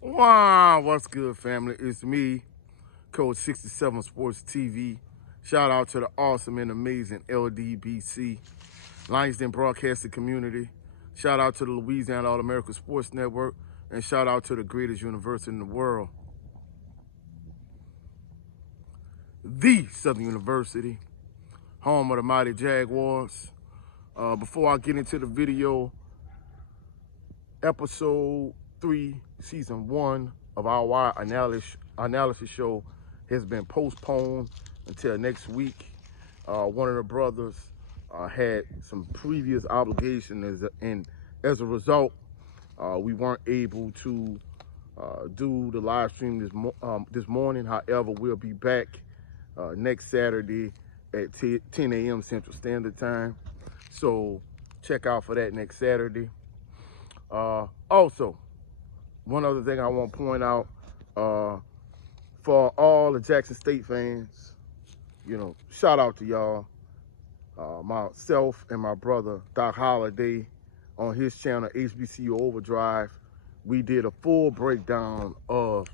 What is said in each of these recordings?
Wow, what's good, family? It's me, Coach 67 Sports TV. Shout out to the awesome and amazing LDBC, Lions Den Broadcasting Community. Shout out to the Louisiana All American Sports Network. And shout out to the greatest university in the world, the Southern University, home of the mighty Jaguars. Before I get into the video, episode 3, season 1 of our wire analysis show has been postponed until next week. One of the brothers had some previous obligations, and as a result, we weren't able to do the live stream this morning. However, we'll be back next Saturday at 10 a.m. Central Standard Time. So check out for that next Saturday. Also, one other thing I want to point out, for all the Jackson State fans, shout out to y'all. Myself and my brother, Doc Holliday, on his channel, HBCU Overdrive, we did a full breakdown of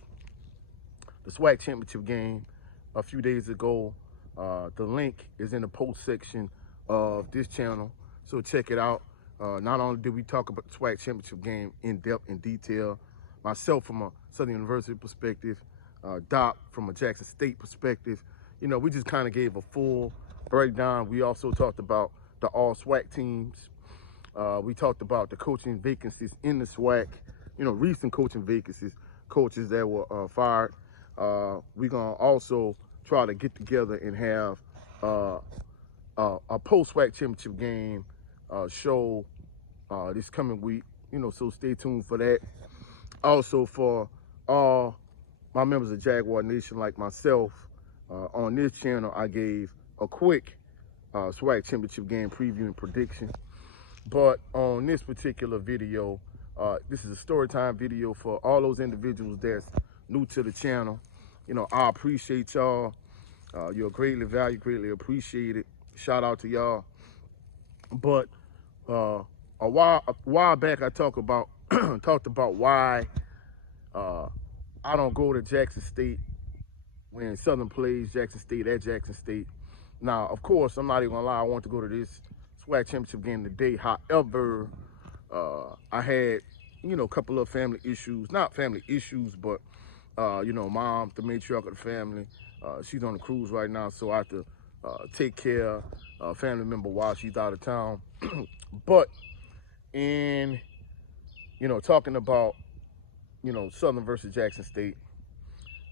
the SWAC championship game a few days ago. The link is in the post section of this channel, so check it out. Not only did we talk about the SWAC championship game in depth and detail, myself from a Southern University perspective, Doc from a Jackson State perspective, we just kind of gave a full breakdown. We also talked about the all SWAC teams. We talked about the coaching vacancies in the SWAC, recent coaching vacancies, coaches that were fired. We're going to also try to get together and have a post-SWAC championship game show this coming week, so stay tuned for that. Also, for all my members of Jaguar Nation like myself, on this channel, I gave a quick SWAC championship game preview and prediction. But on this particular video, this is a story time video for all those individuals that's new to the channel. I appreciate y'all. You're greatly valued, greatly appreciated. Shout out to y'all. But a while back, I talked about why I don't go to Jackson State when Southern plays Jackson State at Jackson State. Now, of course, I'm not even gonna lie, I want to go to this SWAC championship game today. However, I had, a couple of family issues. Not family issues, but, mom, the matriarch of the family, she's on the cruise right now, so I have to take care of a family member while she's out of town. But in, talking about, Southern versus Jackson State,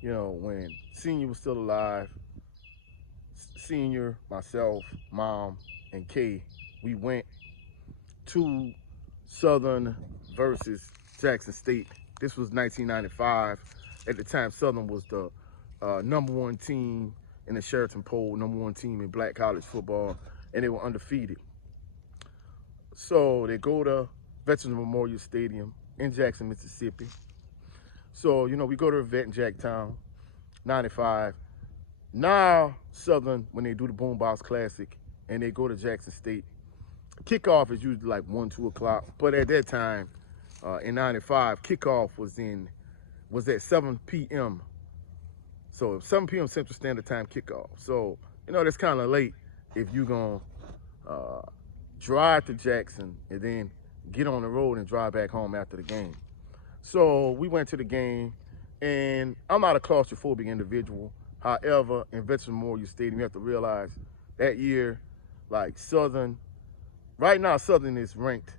when Senior was still alive, Senior, myself, Mom, and Kay, we went to Southern versus Jackson State. This was 1995. At the time, Southern was the #1 team in the Sheraton poll, #1 team in black college football, and they were undefeated. So they go to Veterans Memorial Stadium in Jackson, Mississippi. So, we go to a vet in Jacktown, 95. Now, Southern, when they do the Boombox Classic and they go to Jackson State, kickoff is usually like 1, 2 o'clock. But at that time, in 95, kickoff was at 7 p.m. So 7 p.m. Central Standard Time kickoff. So, that's kind of late if you're going to drive to Jackson and then get on the road and drive back home after the game. So we went to the game, and I'm not a claustrophobic individual. However, in Veterans Memorial Stadium, you have to realize that year, like Southern, right now Southern is ranked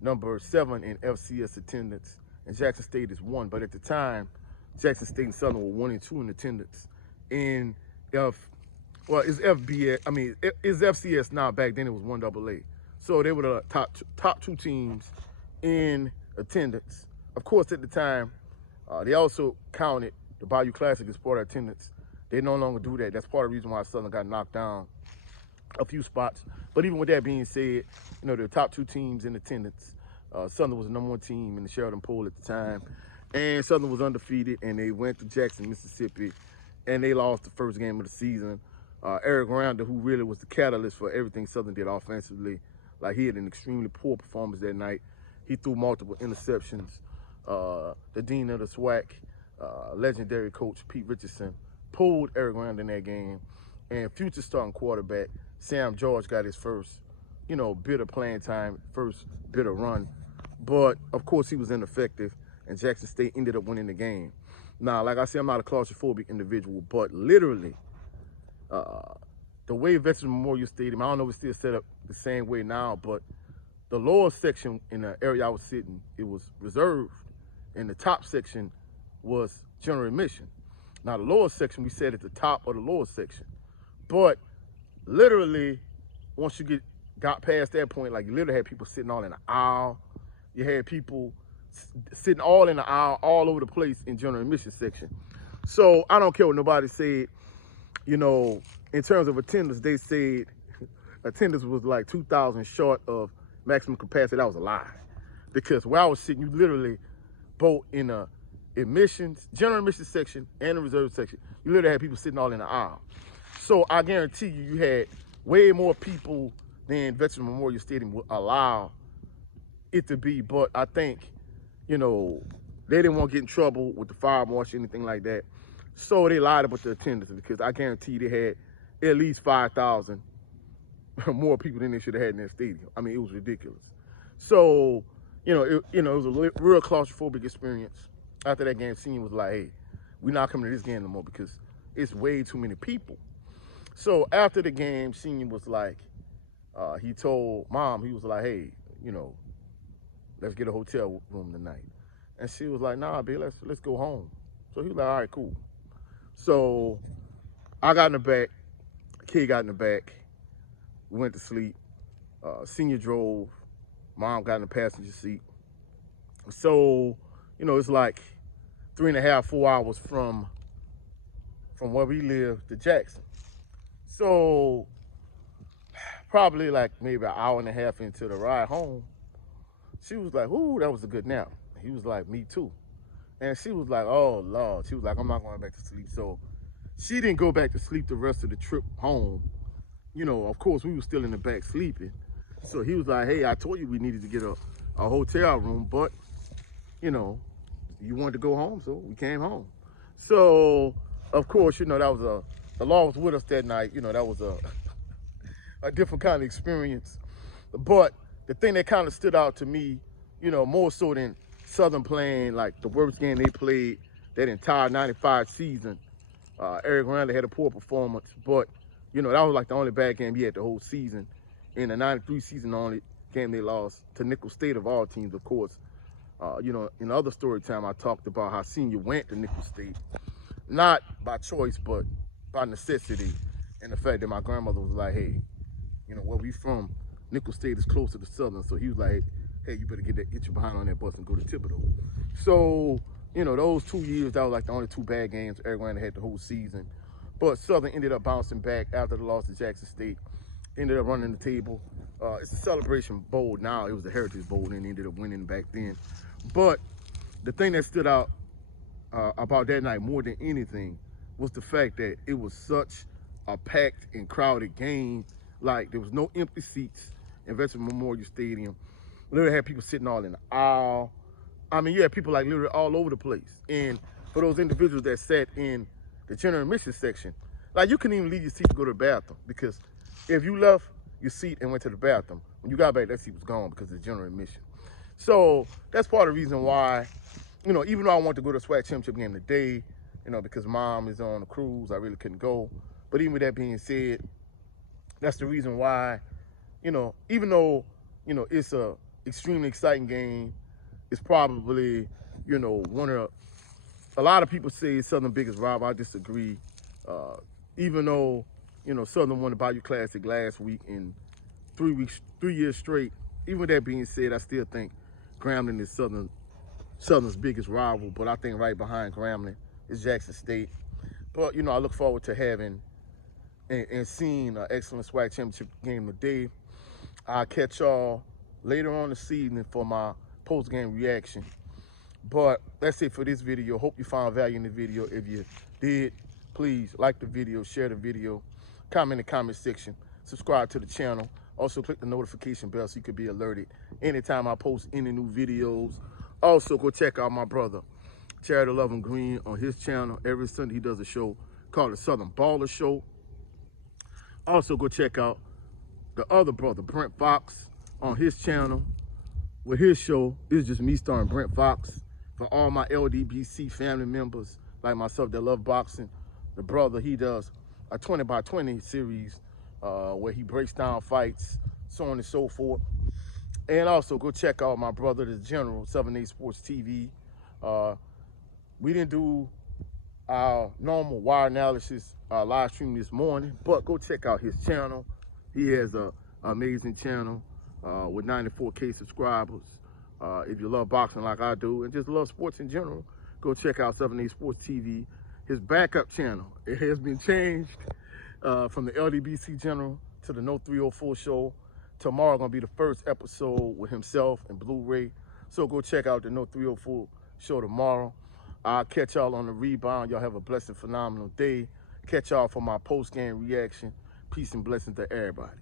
number 7 in FCS attendance, and Jackson State is 1. But at the time, Jackson State and Southern were 1 and 2 in attendance. In it's FBS. I mean, it's FCS now. Back then, it was 1AA. So they were the top two teams in attendance. Of course, at the time, they also counted the Bayou Classic as part of attendance. They no longer do that. That's part of the reason why Southern got knocked down a few spots. But even with that being said, the top 2 teams in attendance. Southern was the #1 team in the Sheraton poll at the time. And Southern was undefeated, and they went to Jackson, Mississippi, and they lost the first game of the season. Eric Rounder, who really was the catalyst for everything Southern did offensively, like he had an extremely poor performance that night. He threw multiple interceptions. the dean of the SWAC, legendary coach Pete Richardson, pulled Eric Randall in that game, and future starting quarterback Sam George got his first, bit of playing time, first bit of run. But, of course, he was ineffective, and Jackson State ended up winning the game. Now, like I said, I'm not a claustrophobic individual, but literally, the way Veterans Memorial Stadium, I don't know if it's still set up the same way now, but the lower section in the area I was sitting, it was reserved, and the top section was general admission. Now, the lower section, we sat at the top of the lower section. But literally, once you got past that point, like, you literally had people sitting all in the aisle. You had people sitting all in the aisle, all over the place in general admission section. So I don't care what nobody said. In terms of attendance, they said attendance was like 2,000 short of maximum capacity. That was a lie. Because where I was sitting, you literally, both in the general admissions section and the reserve section, you literally had people sitting all in the aisle. So I guarantee you had way more people than Veterans Memorial Stadium would allow it to be. But I think, they didn't want to get in trouble with the fire marshal or anything like that. So they lied about the attendance, because I guarantee they had at least 5,000 more people than they should have had in their stadium. I mean, it was ridiculous. So, it was a real claustrophobic experience. After that game, Senior was like, hey, we're not coming to this game no more because it's way too many people. So after the game, Senior was like, he told Mom, he was like, hey, let's get a hotel room tonight. And she was like, nah, babe, let's go home. So he was like, all right, cool. So I got in the back, kid got in the back, we went to sleep. Senior drove, Mom got in the passenger seat. So, it's like 3.5, 4 hours from where we live to Jackson. So probably like maybe an hour and a half into the ride home, she was like, ooh, that was a good nap. He was like, me too. And she was like, oh, Lord. She was like, I'm not going back to sleep. So she didn't go back to sleep the rest of the trip home. Of course, we were still in the back sleeping. So he was like, hey, I told you we needed to get a hotel room, but, you wanted to go home, so we came home. So, of course, that was the law was with us that night. That was a different kind of experience. But the thing that kind of stood out to me, more so than Southern playing like the worst game they played that entire 95 season, Eric Randall had a poor performance, but that was like the only bad game he had the whole season. In the 93 season, the only game they lost to Nicholls State of all teams, of course. In the other story time, I talked about how Senior went to Nicholls State, not by choice, but by necessity, and the fact that my grandmother was like, hey, where we from, Nicholls State is closer to Southern, so he was like, hey, you better get your behind on that bus and go to Thibodaux. So, those 2 years, that was like the only 2 bad games Eric Randall had the whole season. But Southern ended up bouncing back after the loss to Jackson State, ended up running the table. It's a Celebration Bowl now. It was the Heritage Bowl, and ended up winning back then. But the thing that stood out about that night more than anything was the fact that it was such a packed and crowded game. Like, there was no empty seats in Veterans Memorial Stadium. Literally had people sitting all in the aisle. I mean, you had people like literally all over the place. And for those individuals that sat in the general admission section, like, you couldn't even leave your seat to go to the bathroom, because if you left your seat and went to the bathroom, when you got back, that seat was gone because of general admission. So that's part of the reason why, even though I wanted to go to the SWAC championship game today, because Mom is on a cruise, I really couldn't go. But even with that being said, that's the reason why, even though, it's a extremely exciting game, it's probably, one of, a lot of people say it's Southern's biggest rival. I disagree. Even though, Southern won the Bayou Classic last week in 3 years straight. Even with that being said, I still think Grambling is Southern's biggest rival, but I think right behind Grambling is Jackson State. But, I look forward to having and seeing an excellent SWAC championship game today. I'll catch y'all later on this evening for my post-game reaction. But that's it for this video. Hope you found value in the video. If you did, please like the video, share the video, comment in the comment section, subscribe to the channel. Also, click the notification bell so you can be alerted anytime I post any new videos. Also, go check out my brother, Charity Loving Green, on his channel. Every Sunday he does a show called the Southern Baller Show. Also, go check out the other brother, Brent Fox, on his channel. With his show, it's just me starring Brent Fox. For all my LDBC family members like myself that love boxing, the brother, he does a 20 by 20 series where he breaks down fights, so on and so forth. And also go check out my brother, the General, 7A Sports TV. We didn't do our normal wire analysis live stream this morning, but go check out his channel. He has an amazing channel with 94K subscribers. If you love boxing like I do and just love sports in general, go check out 7A Sports TV. His backup channel, it has been changed from the LDBC General to the No 304 Show. Tomorrow gonna be the first episode with himself and Blu-ray. So go check out the No 304 Show tomorrow. I'll catch y'all on the rebound. Y'all have a blessed, phenomenal day. Catch y'all for my post-game reaction. Peace and blessings to everybody.